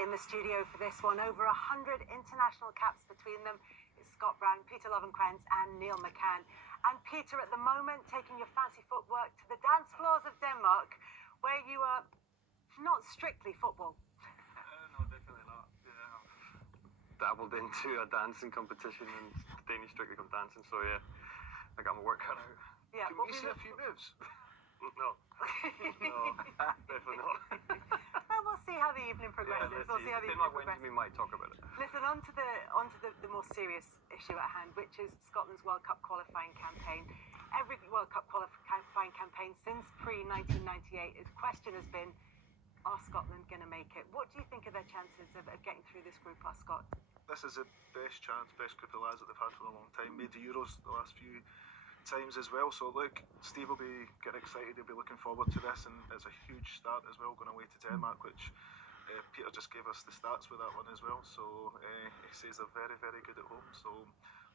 In the studio for this one, over 100 international caps between them, is Scott Brown, Peter Lovenkrands and Neil McCann. And Peter, at the moment, taking your fancy footwork to the dance floors of Denmark, where you are not strictly football. No, definitely not. Yeah, I've dabbled into a dancing competition and Danish Strictly Come Dancing, so yeah, I got my work cut out. Yeah, Can we see a few moves? No. No, definitely not. Well, we'll see how the evening progresses. Yeah, we'll see how the Denmark evening wins, progresses. we might talk about it. Listen, on to the more serious issue at hand, which is Scotland's World Cup qualifying campaign. Every World Cup qualifying campaign since pre-1998, the question has been, are Scotland going to make it? What do you think of their chances of getting through this group, Scott? This is the best group of lads that they've had for a long time. Made the Euros the last few times as well, so look, Steve will be getting excited, he'll be looking forward to this, and it's a huge start as well, going away to Denmark, which Peter just gave us the stats with that one as well, so he says they're very, very good at home. So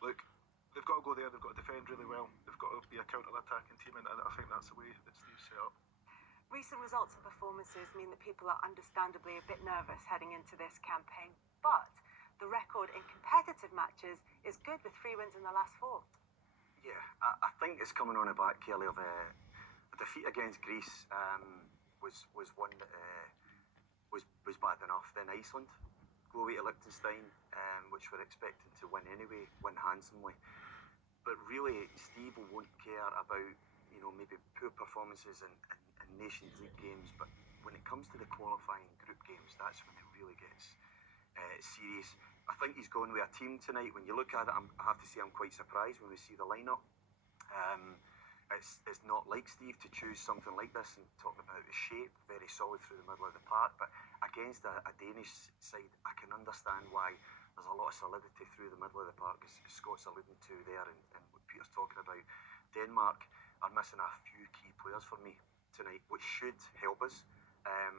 look, they've got to go there, they've got to defend really well, they've got to be a counter-attacking team, and I think that's the way that Steve's set up. Recent results and performances mean that people are understandably a bit nervous heading into this campaign, but the record in competitive matches is good, with 3 wins in the last 4. Yeah, I think it's coming on the back, Kelly, of a defeat against Greece was one that was bad enough. Then Iceland, go away to Liechtenstein, which we're expecting to win anyway, win handsomely. But really, Steve won't care about, maybe poor performances in Nations League games, but when it comes to the qualifying group games, that's when it really gets serious. I think he's going with a team tonight. When you look at it, I have to say I'm quite surprised when we see the lineup. It's not like Steve to choose something like this and talk about the shape, very solid through the middle of the park, but against a Danish side, I can understand why there's a lot of solidity through the middle of the park, as Scott's alluding to there, and what Peter's talking about. Denmark are missing a few key players for me tonight, which should help us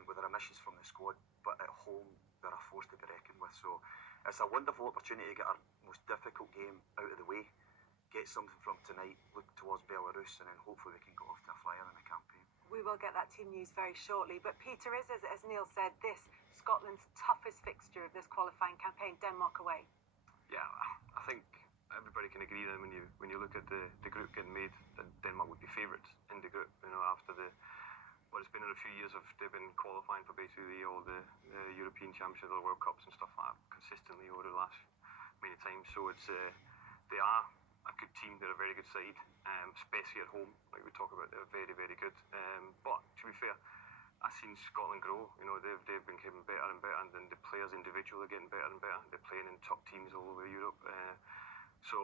with their omissions from the squad, but at home they're a force to be reckoned with. So it's a wonderful opportunity to get our most difficult game out of the way, get something from tonight, look towards Belarus, and then hopefully we can go off to a flyer in the campaign. We will get that team news very shortly, but Peter, is, as Neil said, this Scotland's toughest fixture of this qualifying campaign, Denmark away. Yeah, I think everybody can agree that when you look at the group getting made, that Denmark would be favourites in the group. After it's been in a few years of they've been qualifying for basically all the European Championships or World Cups and stuff like that consistently over the last many times. So it's they are a good team. They're a very good side, especially at home. Like we talk about, they're very, very good. But to be fair, I've seen Scotland grow. They've been getting better and better, and then the players individually are getting better and better. They're playing in top teams all over Europe. So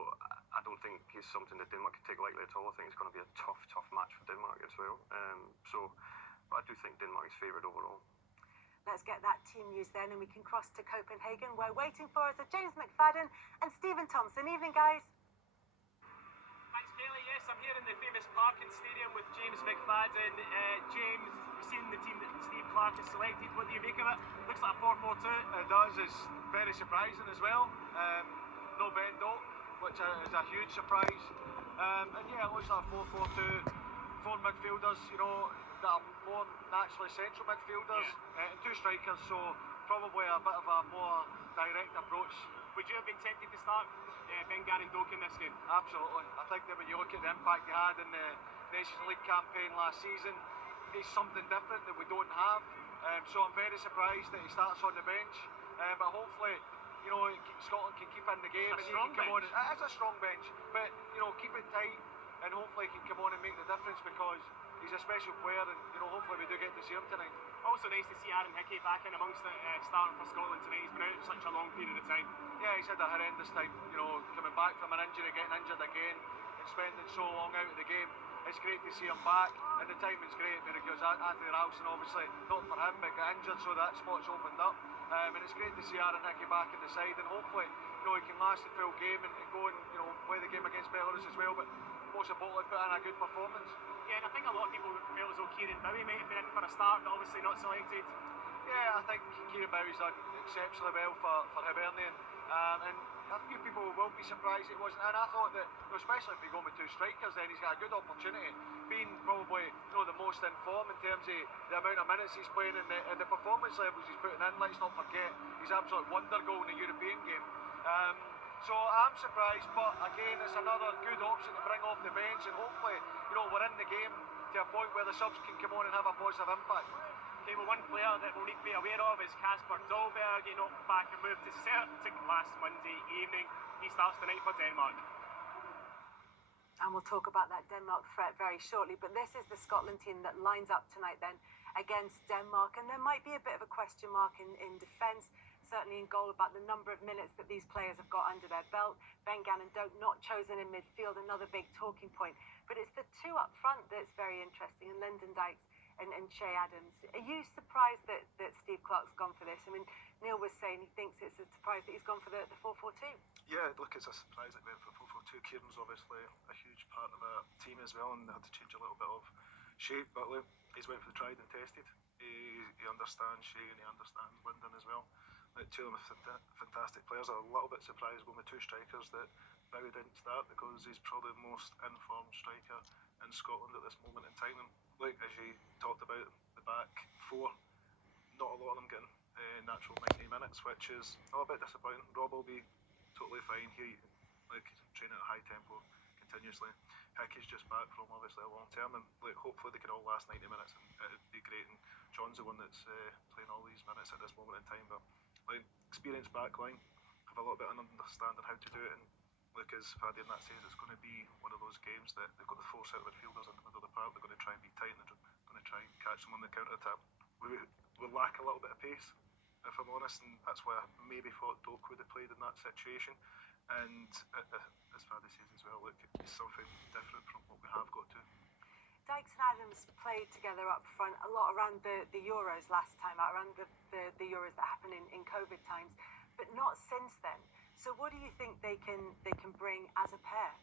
I don't think it's something that Denmark can take lightly at all. I think it's going to be a tough match for Denmark as well. But I do think Denmark is favoured overall. Let's get that team news then, and we can cross to Copenhagen, where waiting for us are James McFadden and Stephen Thompson. Evening, guys. Thanks, Kelly. Yes, I'm here in the famous Parkin Stadium with James McFadden. James, we've seen the team that Steve Clarke has selected. What do you make of it? Looks like a 4-4-2. It does. It's very surprising as well. No Ben Doak, which is a huge surprise. And yeah, it looks like a 4-4-2. 4 midfielders, that are more naturally central midfielders, and 2 strikers, so probably a bit of a more direct approach. Would you have been tempted to start Ben Doak in this game? Absolutely. I think that when you look at the impact he had in the Nations League campaign last season, he's something different that we don't have. So I'm very surprised that he starts on the bench. But hopefully, Scotland can keep in the game, and he can come on. It's a strong bench, but keep it tight, and hopefully he can come on and make the difference, because he's a special player, and hopefully we do get to see him tonight. Also nice to see Aaron Hickey back in amongst it, starting for Scotland tonight. He's been out such a long period of time. Yeah, he's had a horrendous time, coming back from an injury, getting injured again, and spending so long out of the game. It's great to see him back, and the timing's great because Anthony Ralston, obviously, not for him, but got injured, so that spot's opened up. And it's great to see Aaron Hickey back in the side, and hopefully, he can last the full game and go and play the game against Belarus as well. But most importantly, put in a good performance. Yeah, and I think a lot of people felt as though Kieran Bowie might have been in for a start, but obviously not selected. Yeah, I think Kieran Bowie's done exceptionally well for Hibernian. And a few people will be surprised it wasn't. And I thought that, especially if we go with two strikers, then he's got a good opportunity. Being probably the most in form in terms of the amount of minutes he's playing and the performance levels he's putting in. Let's not forget his absolute wonder goal in the European game. So I'm surprised, but again, it's another good option to bring off the bench, and hopefully, we're in the game to a point where the subs can come on and have a positive impact. Okay, well, one player that we'll need to be aware of is Kasper Dolberg. He knocked back and moved to Celtic last Monday evening. He starts tonight for Denmark. And we'll talk about that Denmark threat very shortly. But this is the Scotland team that lines up tonight then against Denmark. And there might be a bit of a question mark in defence, certainly in goal, about the number of minutes that these players have got under their belt. Ben Gannon not chosen in midfield, another big talking point. But it's the two up front that's very interesting, and Lyndon Dykes and Che Adams. Are you surprised that Steve Clarke's gone for this? I mean, Neil was saying he thinks it's a surprise that he's gone for the 4-4-2. Yeah, look, it's a surprise that we went for 4-4-2. Kieran's obviously a huge part of that team as well, and they had to change a little bit of shape. But look, he's went for the tried and tested. He understands Shea and he understands Lyndon as well. Like, two of them are fantastic players. I'm a little bit surprised going with two strikers that Bowie didn't start, because he's probably the most informed striker in Scotland at this moment in time. And look, as you talked about, the back four, not a lot of them getting natural 90 minutes, which is a little bit disappointing. Rob will be totally fine. He's training at a high tempo continuously. Hickey's just back from obviously a long term, and look, hopefully they can all last 90 minutes, and it'd be great. And John's the one that's playing all these minutes at this moment in time. But like, experienced backline, have a little bit of understanding how to do it. And look, as Fadi and that says, it's going to be one of those games that they've got the four centre midfielders in the middle of the park. They're going to try and be tight, and they're going to try and catch them on the counter attack. We lack a little bit of pace, if I'm honest, and that's why I maybe thought Doak would have played in that situation. And as Fadi says as well, look, it's something different from what we have got to. Dykes and Adams played together up front a lot around the Euros last time out, around the Euros that happened in COVID times, but not since then. So what do you think they can bring as a pair?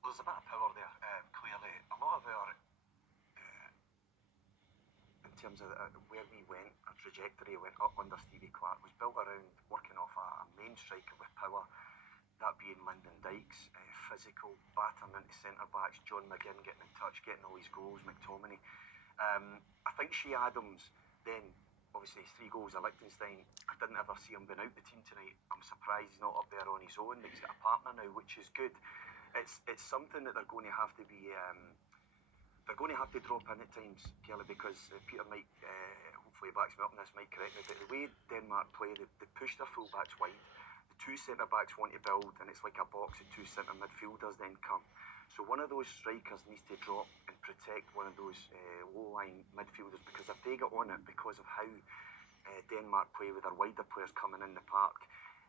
Well, there's a bit of power there, clearly. A lot of our, in terms of where we went, our trajectory went up under Stevie Clarke, was built around working off a main striker with power, that being Lyndon Dykes, physical, battering into centre-backs, John McGinn getting in touch, getting all his goals, McTominay. I think Shea Adams, then, obviously his 3 goals at Liechtenstein, I didn't ever see him being out the team tonight. I'm surprised he's not up there on his own, that he's got a partner now, which is good. It's something that they're going to have to be, they're going to have to drop in at times, Kelly, because Peter might, hopefully he backs me up on this, might correct me, but the way Denmark play, they push their full-backs wide. The 2 centre-backs want to build, and it's like a box of 2 centre midfielders then come. So one of those strikers needs to drop and protect one of those low-lying midfielders, because if they get on it, because of how Denmark play with their wider players coming in the park,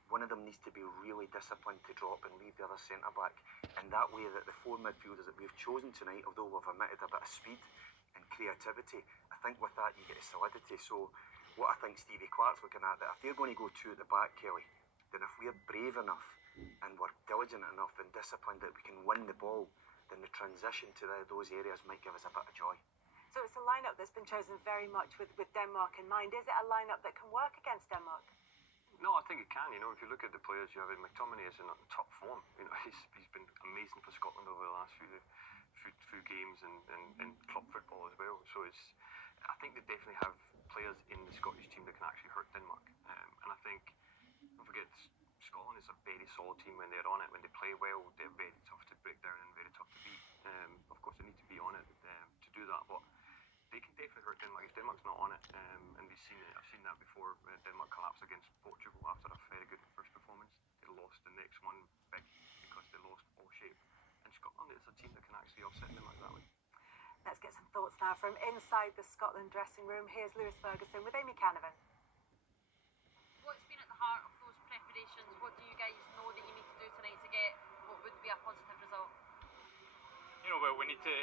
one of them needs to be really disciplined to drop and leave the other centre-back. And that way that the 4 midfielders that we've chosen tonight, although we've omitted a bit of speed and creativity, I think with that you get a solidity. So what I think Stevie Clarke's looking at, that if they're going to go 2 at the back, Kelly, then if we're brave enough and we're diligent enough and disciplined that we can win the ball, then the transition to those areas might give us a bit of joy. So it's a lineup that's been chosen very much with Denmark in mind. Is it a lineup that can work against Denmark? No, I think it can. If you look at the players you have in, McTominay is in top form. He's been amazing for Scotland over the last few games and club football as well. So I think they definitely have players in the Scottish team that can actually hurt Denmark. And I think, don't forget, Scotland is a very solid team when they're on it. When they play well, they're very tough to break down and very tough to beat. Of course, they need to be on it to do that, but they can definitely hurt Denmark if Denmark's not on it. And we've seen it. I've seen that before. Denmark collapsed against Portugal after a very good first performance. They lost the next one big because they lost all shape. And Scotland is a team that can actually upset Denmark that way. Let's get some thoughts now from inside the Scotland dressing room. Here's Lewis Ferguson with Amy Canavan. What's been at the heart of those preparations? What do you guys know that you need to do tonight to get what would be a positive result? Well, we need to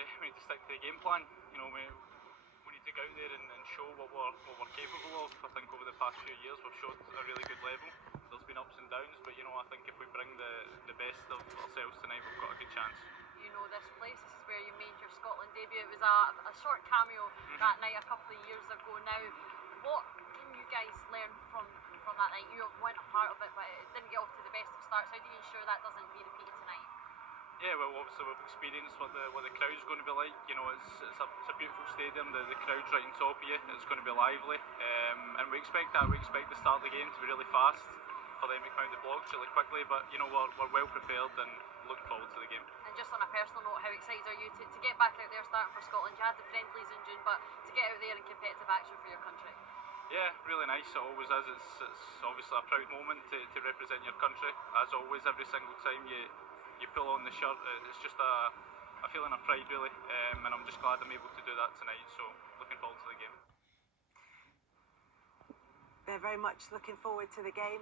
stick to the game plan. We need to go out there and show what we're capable of. I think over the past few years we've showed a really good level. There's been ups and downs, but I think if we bring the best of ourselves tonight, we've got a good chance. You know this place. This is where you made your Scotland debut. It was a short cameo that night a couple of years ago now. What can you guys learn from that that night. You weren't a part of it, but it didn't get off to the best of starts. How do you ensure that doesn't be repeated tonight? Yeah, well, obviously we've experienced what the crowd's going to be like. You know, it's a beautiful stadium. The crowd's right on top of you. It's going to be lively, and we expect that. We expect the start of the game to be really fast, for them to come out the blocks really quickly. But you know, we're well prepared and looking forward to the game. And just on a personal note, how excited are you to get back out there starting for Scotland? You had the friendlies in June, but to get out there in competitive action for your country. Yeah, really nice. It always is. It's obviously a proud moment to represent your country. As always, every single time you pull on the shirt, it's just a feeling of pride, really. And I'm just glad I'm able to do that tonight. So looking forward to the game. They're very much looking forward to the game.